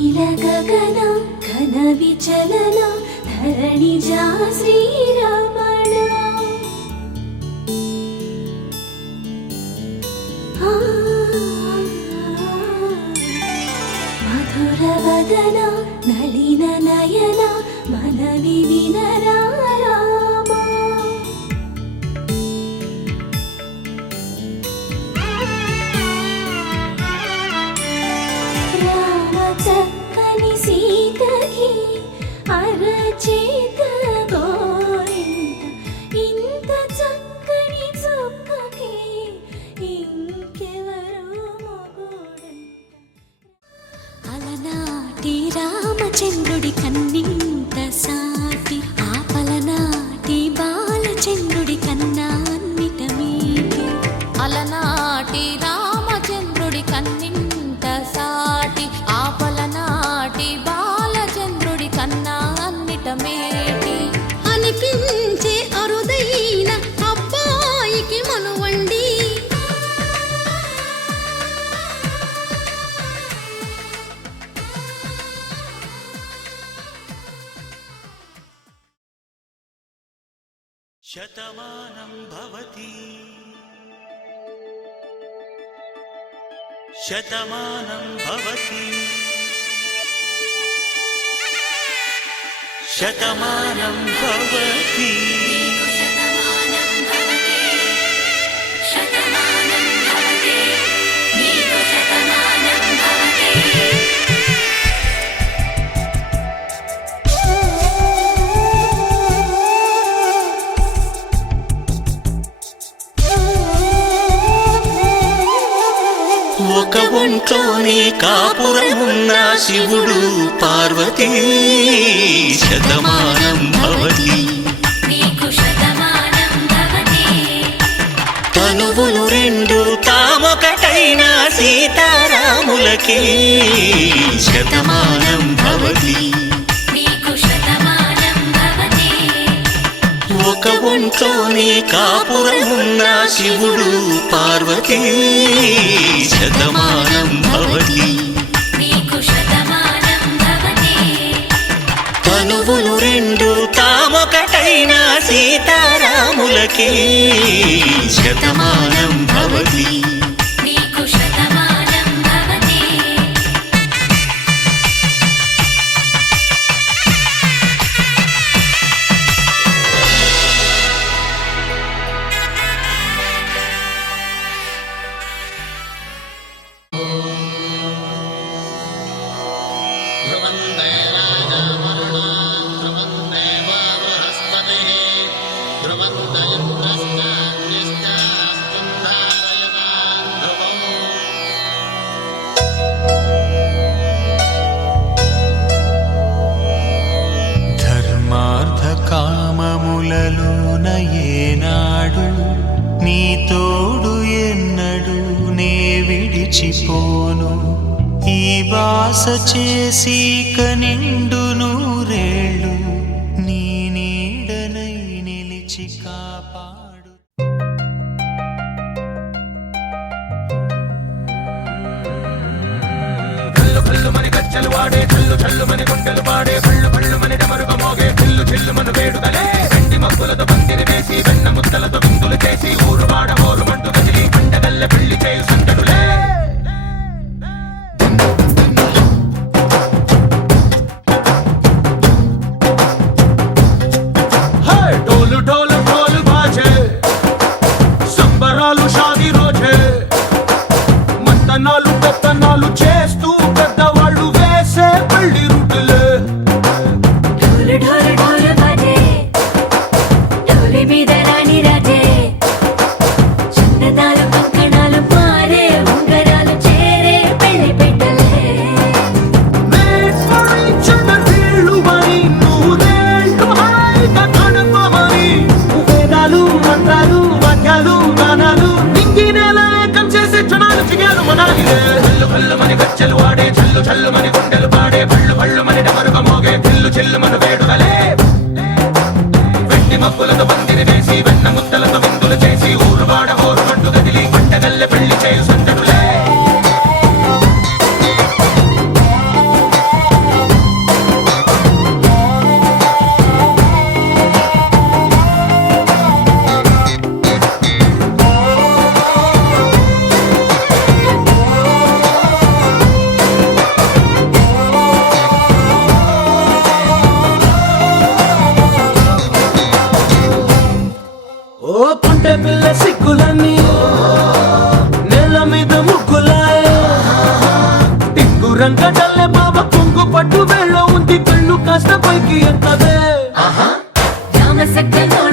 నీల గగన ఘన విచలన ధరణిజా శ్రీరమణ మధుర వదన నళిన నయన మనవి వినరా చక్కని సీతకి అరచేత గోరింట ఇంత చక్కని చుక్కకి ఇంకెవరు మొగుడంట. అలనాటి రామచంద్రుడి కన్నింత సాటి ఆపలనాటి బాలచంద్రుడి కన్నా అన్నిట మీటి. అలనాటి రామచంద్రుడి కన్నింత సాటి ఆపలనాటి బాలచంద్రుడి కన్నా అన్నిట మేటి. అనిపించే అరుదైన అబ్బాయికి మనువండి. శతమానం భవతి శతమానం భవతి శతమానం భవతి ఒక ఒంట్లోనే కాపురమున్న శివుడు పార్వతీ శతమానం భవతి తనువులు రెండు తామొకటైన సీతారాములకి శతమానం భవతి. ఒక ఒంట్లోనే కాపురమున్న శివుడు పార్వతీ శతమానం భవతి. తనువులు రెండు తామొకటైన సీతారాములకి శతమానం భవతి. కామములలోన ఏనాడు నీ తోడు ఎన్నడు నే విడిచిపోను. ఈ బాస చేసి కనిండు నూరేళ్ళు నీ నీడనై నిలిచి కాపాడు. కల్లు కల్లు మని గచ్చలు వాడే కల్లు చల్లు మని గుండెలు పాడే పళ్ళు పళ్ళు మని డమరుగ మోగే చిల్లు చిల్లు మన వేడుదలే. వెండి మబ్బులతో పందిరి వేసి వెన్న ముద్దలతో విందులు చేసి ఊరు వాడ ఊరు మంటు కదిలి పండగల్ల పెళ్లి చేయు సందడులే. డోలు డోలు డోలు బాజే సంబరాలు షాదీ రోజే మంతనాలు పెత్తనాలు చేస్తూ పెద్దవాళ్ళు వేసే పెళ్లి రుటులే. ఢోలు ఢోలు బాజే డోలి మీద రాణి రాజే చందనాలు కంకణాలు మారే ఉంగరాలు చేరే పెళ్లి పెట్టలే. వేదాలు మంత్రాలు వాక్యాలు గానాలు ఇంగినేలా ఏకం చేసే క్షణాలు చిగాలు మనాలిలే. కల్లు కల్లు మని గచ్చలు వాడే చల్లు చల్లు మని గుండెలు పాడే పళ్ళు పళ్ళు మని డమరుగ మోగే చిల్లు చిల్లు మన వేడుదలే. వెండి మబ్బులతో పందిరి వేసి వెన్న ముద్దలతో విందులు చేసి ఊరు వాడ ఊరు మంటు కదిలి పంటగల్లె పెళ్లి చేయు సందడులే. రంగడల్లే బాబ కొంగు పట్టు వేళ్ళ ఉంది కళ్ళు కాస్త పైకి ఎక్కదే రామ సక్కనోడా